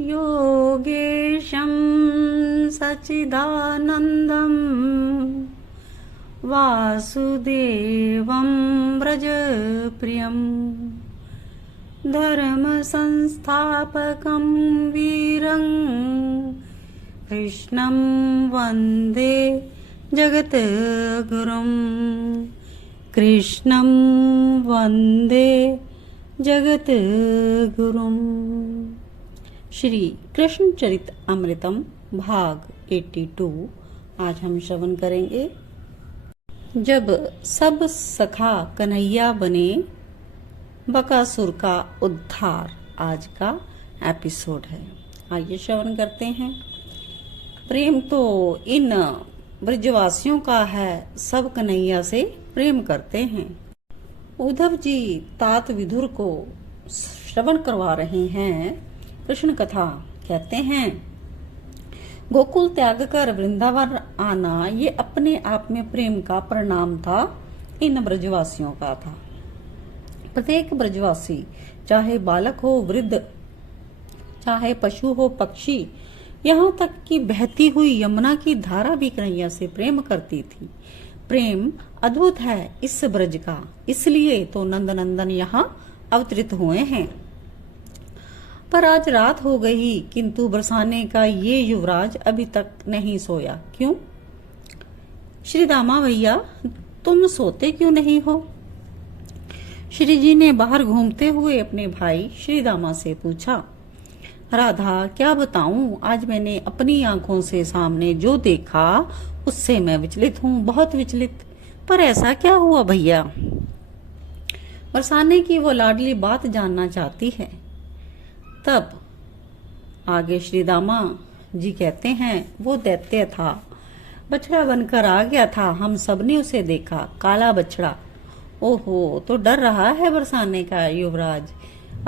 योगेशं सच्चिदानन्दं वासुदेवं व्रजप्रियं धर्मसंस्थापकं वीरं कृष्णं वन्दे जगद्गुरुं कृष्णं वन्दे जगद्गुरुं। श्री कृष्ण चरित अमृतम भाग 82 आज हम श्रवण करेंगे। जब सब सखा कन्हैया बने, बकासुर का उद्धार आज का एपिसोड है। आइए श्रवण करते हैं। प्रेम तो इन ब्रजवासियों का है, सब कन्हैया से प्रेम करते हैं। उद्धव जी तात विदुर को श्रवण करवा रहे हैं कृष्ण कथा। कहते हैं, गोकुल त्याग कर वृंदावन आना ये अपने आप में प्रेम का परिणाम था, इन ब्रजवासियों का था। प्रत्येक ब्रजवासी, चाहे बालक हो वृद्ध, चाहे पशु हो पक्षी, यहाँ तक कि बहती हुई यमुना की धारा भी कन्हैया से प्रेम करती थी। प्रेम अद्भुत है इस ब्रज का, इसलिए तो नंदनंदन यहाँ अवतरित हुए हैं। पर आज रात हो गई, किंतु बरसाने का ये युवराज अभी तक नहीं सोया। क्यों? श्री दामा भैया, तुम सोते क्यों नहीं हो? श्री जी ने बाहर घूमते हुए अपने भाई श्री दामा से पूछा। राधा, क्या बताऊं, आज मैंने अपनी आंखों से सामने जो देखा उससे मैं विचलित हूँ, बहुत विचलित। पर ऐसा क्या हुआ भैया? बरसाने की वो लाडली बात जानना चाहती है। तब आगे श्री दामा जी कहते हैं, वो दैत्य था, बछड़ा बनकर आ गया था, हम सबने उसे देखा, काला बछड़ा। ओहो, तो डर रहा है बरसाने का युवराज।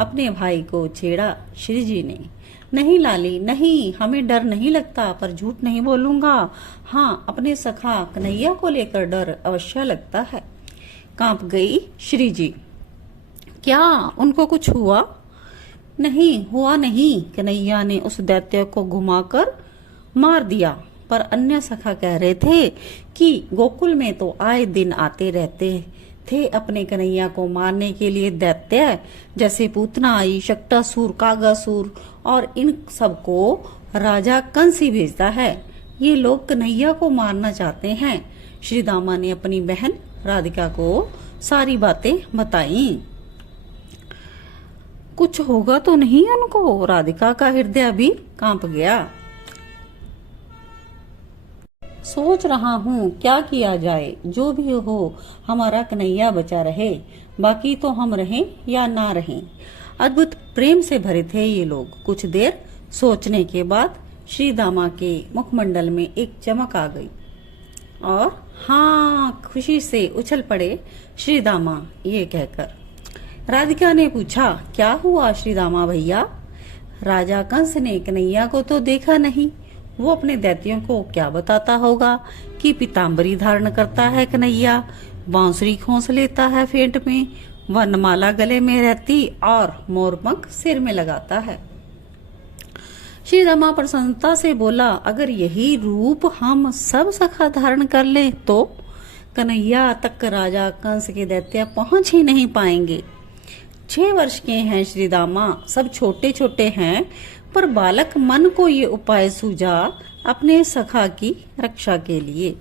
अपने भाई को छेड़ा श्री जी ने। नहीं लाली, नहीं, हमें डर नहीं लगता, पर झूठ नहीं बोलूंगा। हाँ, अपने सखा कन्हैया को लेकर डर अवश्य लगता है। कांप गई श्री जी। क्या उनको कुछ हुआ? नहीं हुआ नहीं, कन्हैया ने उस दैत्य को घुमाकर मार दिया। पर अन्य सखा कह रहे थे कि गोकुल में तो आए दिन आते रहते थे अपने कन्हैया को मारने के लिए दैत्य, जैसे पूतना आई, शक्टासुर, कागासुर, और इन सबको राजा कंस ही भेजता है। ये लोग कन्हैया को मारना चाहते हैं। श्री दामा ने अपनी बहन राधिका को सारी बातें बताई। कुछ होगा तो नहीं उनको? राधिका का हृदय भी कांप गया। सोच रहा हूँ क्या किया जाए, जो भी हो हमारा कन्हैया बचा रहे, बाकी तो हम रहें या ना रहें। अद्भुत प्रेम से भरे थे ये लोग। कुछ देर सोचने के बाद श्री दामा के मुखमंडल में एक चमक आ गई और हाँ, खुशी से उछल पड़े श्री दामा ये कहकर। राधिका ने पूछा, क्या हुआ श्री दामा भैया? राजा कंस ने कन्हैया को तो देखा नहीं, वो अपने दैत्यों को क्या बताता होगा कि पीताम्बरी धारण करता है कन्हैया, बांसुरी खोस लेता है फेंट में, वनमाला गले में रहती और मोरपंख सिर में लगाता है। श्री दामा प्रसन्नता से बोला, अगर यही रूप हम सब सखा धारण कर ले तो कन्हैया तक राजा कंस के दैत्य पहुंच ही नहीं पाएंगे। 6 वर्ष के हैं श्री दामा, सब छोटे छोटे हैं, पर बालक मन को ये उपाय सूझा अपने सखा की रक्षा के लिए।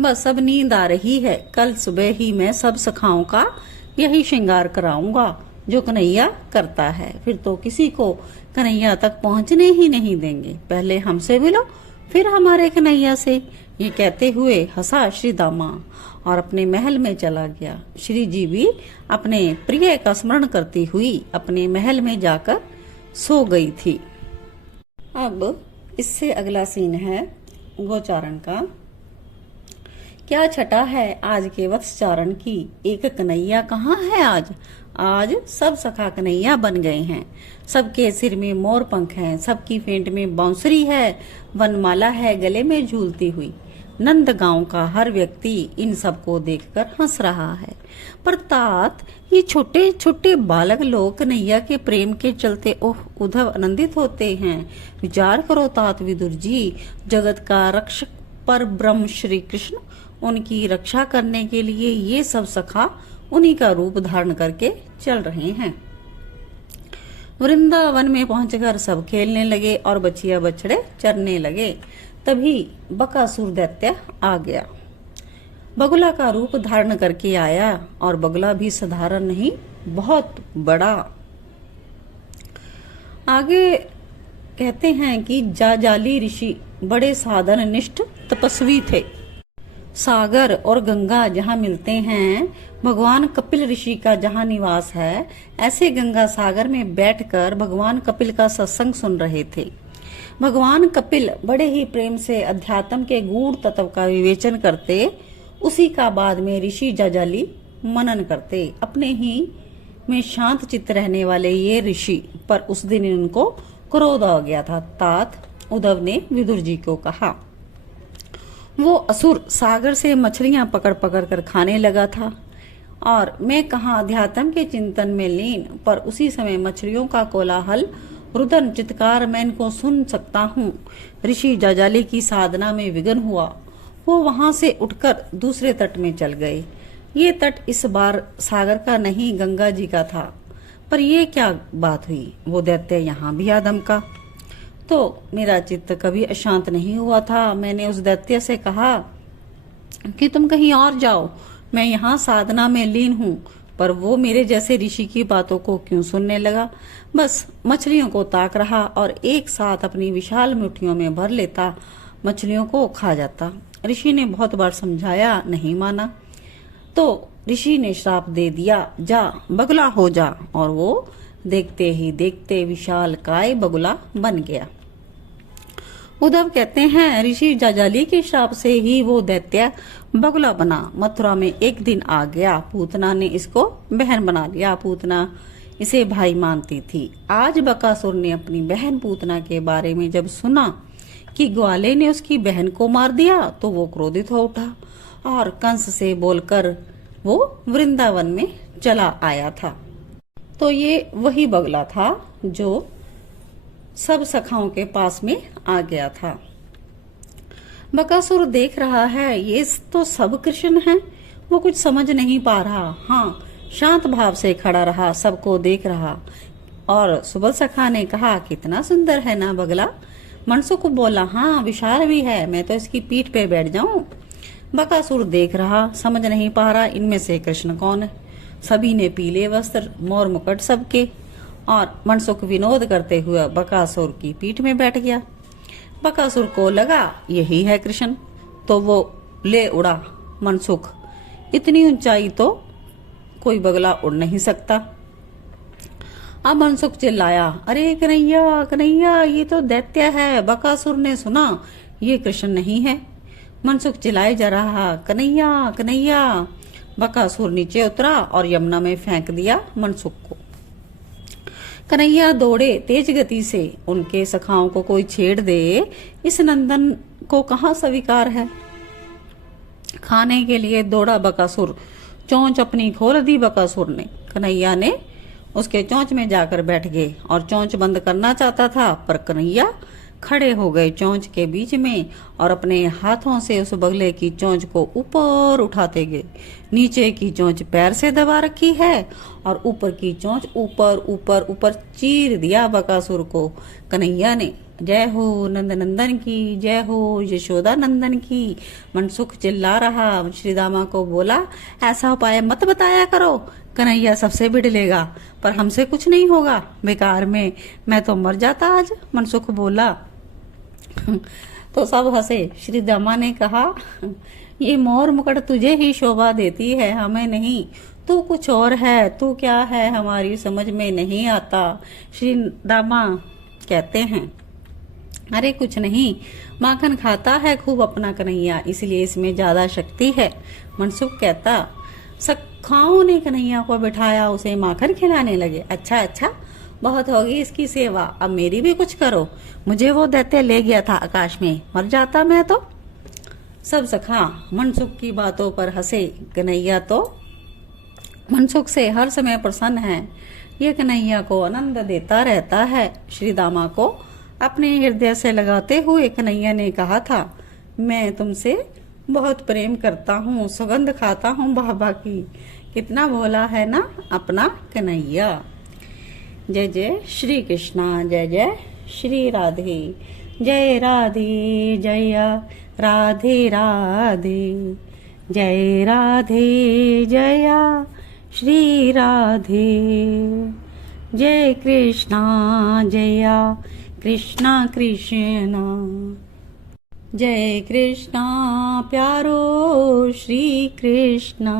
बस अब नींद आ रही है, कल सुबह ही मैं सब सखाओं का यही श्रृंगार कराऊंगा जो कन्हैया करता है, फिर तो किसी को कन्हैया तक पहुंचने ही नहीं देंगे। पहले हमसे मिलो, फिर हमारे कन्हैया से। ये कहते हुए हंसा श्री दामा और अपने महल में चला गया। श्री जी भी अपने प्रिय का स्मरण करती हुई अपने महल में जाकर सो गई थी। अब इससे अगला सीन है गोचारण का। क्या छटा है आज के वत्सचारण की, एक कन्हैया कहाँ है आज? आज सब सखा कन्हैया बन गए हैं। सबके सिर में मोर पंख हैं, सबकी फेंट में बांसुरी है, वनमाला है गले में झूलती हुई। नंद गांव का हर व्यक्ति इन सबको देखकर हंस रहा है। पर तात, ये छोटे छोटे बालक लोग कन्हैया के प्रेम के चलते उद्धव आनंदित होते हैं। विचार करो तात विदुर जी, जगत का रक्षक पर ब्रह्म श्री कृष्ण, उनकी रक्षा करने के लिए ये सब सखा उन्हीं का रूप धारण करके चल रहे हैं। वृंदावन में पहुंचकर सब खेलने लगे और बछिया बछड़े चरने लगे। तभी बकासुर दैत्य आ गया। बगुला का रूप धारण करके आया और बगुला भी साधारण नहीं, बहुत बड़ा। आगे कहते हैं कि जाजाली ऋषि बड़े साधन निष्ठ तपस्वी थे। सागर और गंगा जहाँ मिलते हैं, भगवान कपिल ऋषि का जहाँ निवास है, ऐसे गंगा सागर में बैठकर भगवान कपिल का सत्संग सुन रहे थे। भगवान कपिल बड़े ही प्रेम से अध्यात्म के गूढ़ तत्व का विवेचन करते, उसी का बाद में ऋषि जाजाली मनन करते। अपने ही में शांत चित्त रहने वाले ये ऋषि पर उस दिन इनको क्रोध आ गया था। तात उद्धव ने विदुर जी को कहा, वो असुर सागर से मछलियां पकड़ पकड़ कर खाने लगा था और मैं कहाँ अध्यात्म के चिंतन में लीन। पर उसी समय मछलियों का कोलाहल, रुदन, चित्कार मैं इनको सुन सकता हूँ। ऋषि जाजाली की साधना में विघ्न हुआ। वो वहां से उठकर दूसरे तट में चल गए। ये तट इस बार सागर का नहीं, गंगा जी का था। पर ये क्या बात हुई, वो दैत्य यहाँ भी आदम का। तो मेरा चित्त कभी अशांत नहीं हुआ था। मैंने उस दैत्य से कहा कि तुम कहीं और जाओ, मैं यहाँ साधना में लीन हूँ। पर वो मेरे जैसे ऋषि की बातों को क्यों सुनने लगा। बस मछलियों को ताक रहा और एक साथ अपनी विशाल मुट्ठियों में भर लेता, मछलियों को खा जाता। ऋषि ने बहुत बार समझाया, नहीं माना। तो ऋषि ने श्राप दे दिया, जा बगुला हो जा। और वो देखते ही देखते विशाल काय बगुला बन गया। उद्धव कहते हैं, ऋषि जाजाली के श्राप से ही वो दैत्य बगुला बना। मथुरा में एक दिन आ गया, पूतना ने इसको बहन बना लिया। पूतना इसे भाई मानती थी। आज बकासुर ने अपनी बहन पूतना के बारे में जब सुना कि ग्वाले ने उसकी बहन को मार दिया, तो वो क्रोधित हो उठा और कंस से बोलकर वो वृंदावन में चला आया था। तो ये वही बगुला था जो सब सखाओं के पास में आ गया था। बकासुर देख रहा है, ये तो सब कृष्ण हैं। वो कुछ समझ नहीं पा रहा। हाँ, शांत भाव से खड़ा रहा, सबको देख रहा। और सुबल सखा ने कहा, कितना सुंदर है ना बगला। मनसुख बोला, हाँ विशाल भी है, मैं तो इसकी पीठ पे बैठ जाऊं। बकासुर देख रहा, समझ नहीं पा रहा इनमें से कृष्ण कौन है। सभी ने पीले वस्त्र, मोर मुकुट सबके। और मनसुख विनोद करते हुए बकासुर की पीठ में बैठ गया। बकासुर को लगा यही है कृष्ण, तो वो ले उड़ा। मनसुख, इतनी ऊंचाई तो कोई बगला उड़ नहीं सकता। अब मनसुख चिल्लाया, अरे कन्हैया कन्हैया, ये तो दैत्य है। बकासुर ने सुना ये कृष्ण नहीं है। मनसुख चिल्लाए जा रहा, कन्हैया कन्हैया। बकासुर नीचे उतरा और यमुना में फेंक दिया मनसुख को। कन्हैया दौड़े तेज गति से। उनके सखाओं को कोई छेड़ दे, इस नंदन को कहाँ स्वीकार है। खाने के लिए दौड़ा बकासुर। चोंच अपनी खोल दी बकासुर ने। कन्हैया ने उसके चोंच में जाकर बैठ गए और चोंच बंद करना चाहता था, पर कन्हैया खड़े हो गए चोंच के बीच में और अपने हाथों से उस बगले की चोंच को ऊपर उठाते गए। नीचे की चोंच पैर से दबा रखी है और ऊपर की चोंच ऊपर ऊपर ऊपर चीर दिया बकासुर को। कन्हैया ने जय हो नंद नंदन की, जय हो यशोदा नंदन की। मनसुख चिल्ला रहा। श्रीदामा को बोला, ऐसा उपाय मत बताया करो, कन्हैया सबसे भिड़ लेगा, पर हमसे कुछ नहीं होगा। बेकार में मैं तो मर जाता आज। मनसुख बोला। तो सब हंसे। श्री दामा ने कहा, ये मोर मुकुट तुझे ही शोभा देती है, हमें नहीं। तू कुछ और है, तू क्या है, हमारी समझ में नहीं आता। श्री दामा कहते हैं, अरे कुछ नहीं, माखन खाता है खूब अपना कन्हैया, इसलिए इसमें ज्यादा शक्ति है। मनसुख कहता, सखाओं ने कन्हैया को बिठाया, उसे माखन खिलाने लगे। अच्छा अच्छा, बहुत होगी इसकी सेवा, अब मेरी भी कुछ करो। मुझे वो दैत्य ले गया था आकाश में, मर जाता मैं तो। सब सखा मनसुख की बातों पर हंसे। कन्हैया तो मनसुख से हर समय प्रसन्न है। ये कन्हैया को आनंद देता रहता है। श्री दामा को अपने हृदय से लगाते हुए कन्हैया ने कहा था, मैं तुमसे बहुत प्रेम करता हूँ, सुगंध खाता हूँ बाबा की। कितना भोला है ना अपना कन्हैया। जय जय श्री कृष्णा, जय जय श्री राधे, जय राधे जय राधे राधे, जय राधे जय श्री राधे, जय कृष्णा जय कृष्णा कृष्णा, जय कृष्णा प्यारो श्री कृष्णा।